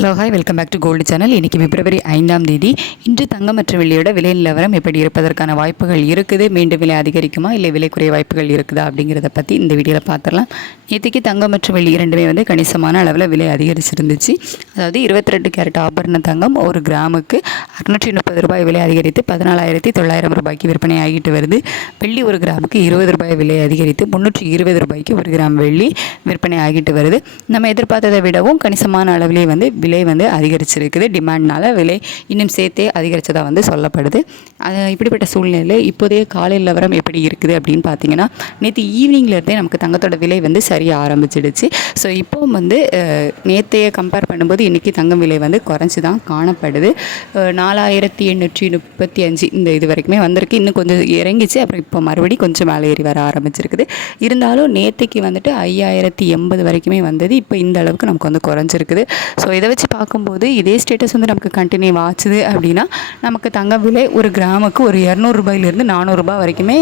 Hello hi welcome back to gold channel. இன்றைக்கி பிப்ரவரி 5ஆம் தேதி. இன்று தங்கம் மற்றும் வெள்ளியோட விலை நிலவரம் எப்படி இருப்பதற்கான வாய்ப்புகள் இருக்குது, மீண்டும் விலை அதிகரிக்குமா இல்லை விலை குறைய வாய்ப்புகள் இருக்குதா அப்படிங்கிறத பற்றி இந்த வீடியோவில் பார்த்துடலாம். நேற்றுக்கு தங்கம் மற்றும் வெள்ளி இரண்டுமே கணிசமான அளவில் விலை அதிகரிச்சிருந்துச்சு. அதாவது 22 கேரட் ஆபரண தங்கம் ஒரு கிராமுக்கு 630 ரூபாய் விலை அதிகரித்து 14,900 ரூபாய்க்கு விற்பனை ஆகிட்டு வருது. வெள்ளி ஒரு கிராமுக்கு 20 ரூபாய் விலை அதிகரித்து 320 ரூபாய்க்கு ஒரு கிராம் வெள்ளி விற்பனை ஆகிட்டு வருது. நம்ம எதிர்பார்த்ததை விடவும் கணிசமான அளவிலே விலை அதிகரிச்சிருக்குது. டிமாண்ட்னால விலை இன்னும் சேர்த்தே அதிகரித்ததாக சொல்லப்படுது. இப்படிப்பட்ட சூழ்நிலையில் இப்போதைய காலை நிலவரம் எப்படி இருக்குது அப்படின்னு பார்த்தீங்கன்னா, நேற்று ஈவினிங்லேருந்தே நமக்கு தங்கத்தோட விலை சரிய ஆரம்பிச்சிடுச்சு. ஸோ இப்போ நேற்றைய கம்பேர் பண்ணும்போது இன்றைக்கி தங்கம் விலை குறைஞ்சி தான் காணப்படுது. 4,835 இந்த இது வரைக்குமே வந்திருக்கு. இன்னும் கொஞ்சம் இறங்கிச்சு, அப்புறம் இப்போ மறுபடியும் கொஞ்சம் மேலே ஏறி வர ஆரம்பிச்சிருக்குது. இருந்தாலும் நேற்றுக்கு 5,080 வரைக்குமே வந்தது. இப்போ இந்த அளவுக்கு நமக்கு குறைஞ்சிருக்குது. ஸோ இதை வச்சு பார்க்கும்போது இதே ஸ்டேட்டஸ் நமக்கு கண்டினியூ ஆச்சுது அப்படின்னா நமக்கு தங்க விலை ஒரு கிராமுக்கு ஒரு 200 ரூபாயிலிருந்து 400 ரூபாய் வரைக்குமே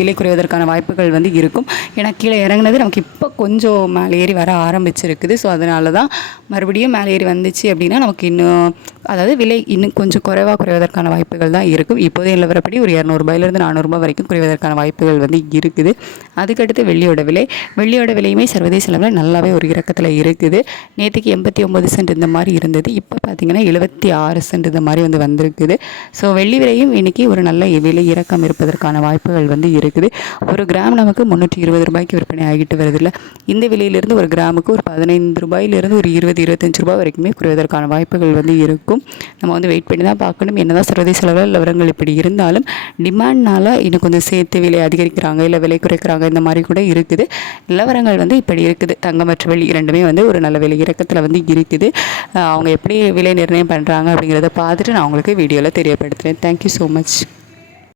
விலை குறைவதற்கான வாய்ப்புகள் இருக்கும். ஏன்னா கீழே இறங்குனது நமக்கு இப்போ கொஞ்சம் மேலே ஏறி வர ஆரம்பிச்சிருக்குது. ஸோ அதனால தான் மறுபடியும் மேலே ஏறி வந்துச்சு அப்படின்னா நமக்கு இன்னும் அதாவது விலை இன்னும் கொஞ்சம் குறைவதற்கான வாய்ப்புகள் தான் இருக்கும். இப்போதே நிலவரப்படி ஒரு 200 ரூபாயிலிருந்து 400 ரூபாய் வரைக்கும் குறைவதற்கான வாய்ப்புகள் இருக்குது. அதுக்கடுத்து வெள்ளியோட விலையுமே சர்வதேச அளவில் நல்லாவே ஒரு இறக்கத்தில் இருக்குது. நேற்றுக்கு 89 சென்ட் இந்த மாதிரி இருந்தது. இப்போ பார்த்தீங்கன்னா 76 சென்ட் இந்த மாதிரி வந்திருக்குது. ஸோ வெள்ளி விலையும் இன்றைக்கி ஒரு நல்ல விலை இறக்கம் இருப்பதற்கான வாய்ப்புகள் இருக்குது. ஒரு கிராம் நமக்கு 320 ரூபாய்க்கு விற்பனை ஆகிட்டு வருது இல்லை. இந்த விலையிலிருந்து ஒரு கிராமுக்கு ஒரு 15 ரூபாயிலிருந்து ஒரு 20-25 ரூபாய் வரைக்குமே குறைவதற்கான வாய்ப்புகள் இருக்கும். நம்ம வெயிட் பண்ணி தான் பார்க்கணும். என்னதான் சர்வதேச அளவில் நிலவரங்கள் இப்படி இருந்தாலும் டிமாண்ட்னால இன்னும் கொஞ்சம் சேர்த்து விலை அதிகரிக்கிறாங்க இல்லை விலை குறைக்கிறாங்க, இந்த மாதிரி கூட இருக்குது. நிலவரங்கள் இப்படி இருக்குது. தங்கம் மற்றும் வெள்ளி இரண்டுமே ஒரு நல்ல விலை இறக்கத்தில் இருக்குது. அவங்க எப்படி விலை நிர்ணயம் பண்ணுறாங்க அப்படிங்கிறத பார்த்துட்டு நான் உங்களுக்கு வீடியோவில் தெரியப்படுத்துகிறேன். Thank you so much.